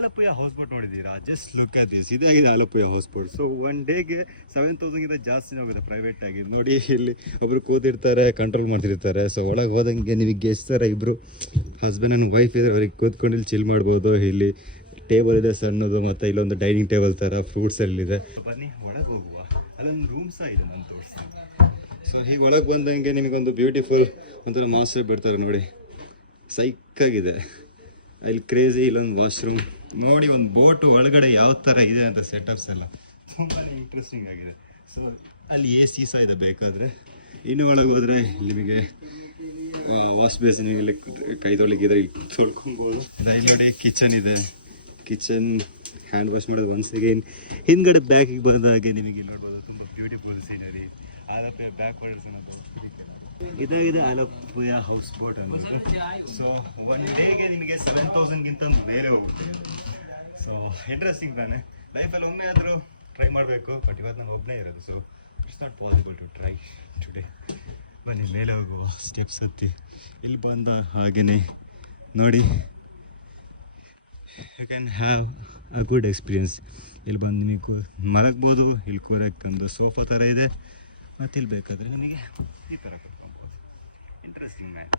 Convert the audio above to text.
ಆಲಪ್ಪುಯ house boat ನೋಡಿದ್ದೀರಾ? Just look at this. ಇದಾಗಿದೆ ಆಲಪ್ಪುಯ house boat. So 1 ಡೇಗೆ 7,000ಗಿಂತ ಜಾಸ್ತಿನೇ ಹೋಗುತ್ತೆ ಪ್ರೈವೇಟ್ ಆಗಿ. ನೋಡಿ ಇಲ್ಲಿ ಒಬ್ರು ಕೂತಿರ್ತಾರೆ, ಕಂಟ್ರೋಲ್ ಮಾಡ್ತಿರ್ತಾರೆ. ಸೊ ಒಳಗೆ ಹೋದಂಗೆ ನಿಮಗೆ ಗೆಸ್ಟ್ ಥರ ಇಬ್ಬರು ಹಸ್ಬೆಂಡ್ ಆ್ಯಂಡ್ ವೈಫ್ ಇದ್ರೆ ಅವ್ರಿಗೆ ಕೂತ್ಕೊಂಡು ಇಲ್ಲಿ ಚಿಲ್ ಮಾಡ್ಬೋದು. ಇಲ್ಲಿ ಟೇಬಲ್ ಇದೆ ಸಣ್ಣದು, ಮತ್ತು ಇಲ್ಲೊಂದು ಡೈನಿಂಗ್ ಟೇಬಲ್ ಥರ ಫ್ರೂಟ್ಸ್ ಅಲ್ಲಿದೆ. ಬನ್ನಿ ಒಳಗೆ ಹೋಗುವ. ಅಲ್ಲೊಂದು ರೂಮ್ ಸಹ ಇದೆ, ನಾನು ತೋರಿಸ್ತೀನಿ. ಸೊ ಹೀಗೆ ಒಳಗೆ ಬಂದಂಗೆ ನಿಮಗೊಂದು ಬ್ಯೂಟಿಫುಲ್ ಒಂಥರ ಮಾಸ್ಟರ್ ಬಿಡ್ತಾರೆ ನೋಡಿ, ಸೈಕಾಗಿದೆ. ಇಲ್ಲಿ ಕ್ರೇಜಿ, ಇಲ್ಲೊಂದು ವಾಶ್ರೂಮ್ ನೋಡಿ, ಒಂದು ಬೋಟು ಒಳಗಡೆ ಯಾವ ಥರ ಇದೆ ಅಂತ ಸೆಟಪ್ಸ್ ಎಲ್ಲ ತುಂಬಾ ಇಂಟ್ರೆಸ್ಟಿಂಗ್ ಆಗಿದೆ. ಸೊ ಅಲ್ಲಿ AC ಸಹ ಇದೆ ಬೇಕಾದರೆ. ಇನ್ನು ಒಳಗೆ ಹೋದರೆ ನಿಮಗೆ ವಾಶ್ ಬೇಸಿನ್, ಇಲ್ಲಿ ಕೈ ತೊಳಿಗಿದ್ರೆ ಇಲ್ಲಿ ತೊಳ್ಕೊಬೋದು. ಇಲ್ಲಿ ನೋಡಿ ಕಿಚನ್ ಇದೆ. ಕಿಚನ್ ಹ್ಯಾಂಡ್ ವಾಶ್ ಮಾಡೋದು. ಒನ್ಸ್ ಅಗೇನ್ ಹಿಂದ್ಗಡೆ ಬ್ಯಾಕಿಗೆ ಬಂದಾಗೆ ನಿಮಗೆ ಇಲ್ಲಿ ನೋಡ್ಬೋದು, ತುಂಬ ಬ್ಯೂಟಿಫುಲ್ ಸೀನರಿ. ಆಲಪ್ಪುಯ ಬ್ಯಾಕ್ ವಾಟರ್ಸ್ ಅನ್ನೋದು ಇದಾಗಿದೆ ಆಲಪ್ಪುಯ ಹೌಸ್ ಬೋಟ್ ಅನ್ನೋದು. ಸೊ 1 ಡೇಗೆ ನಿಮಗೆ 7,000ಗಿಂತ ಮೇಲೆ ಹೋಗುತ್ತೆ. ಸೊ ಇಂಟ್ರೆಸ್ಟಿಂಗ್ ತಾನೆ. ಲೈಫಲ್ಲಿ ಒಮ್ಮೆ ಆದರೂ ಟ್ರೈ ಮಾಡಬೇಕು. ಬಟ್ ಇವತ್ತು ನಾನು ಒಬ್ಬನೇ ಇರೋದು, so it's not possible to try today. ಬನ್ನಿ ಮೇಲೆ ಹೋಗುವ. ಸ್ಟೆಪ್ಸ್ ಹತ್ತಿ ಇಲ್ಲಿ ಬಂದ ಹಾಗೆಯೇ ನೋಡಿ, you can have a good experience. ಇಲ್ಲಿ ಬಂದು ನಿಮಗೆ ಮಲಗ್ಬೋದು. ಇಲ್ಲಿ ಕೂರಕ್ಕೆ ಒಂದು ಸೋಫಾ ಥರ ಇದೆ, ಮತ್ತು ಇಲ್ಲಿ ಬೇಕಾದರೆ ನಿಮಗೆ ಈ ಥರ ಕರ್ಕೊಬೋದು. Interesting man.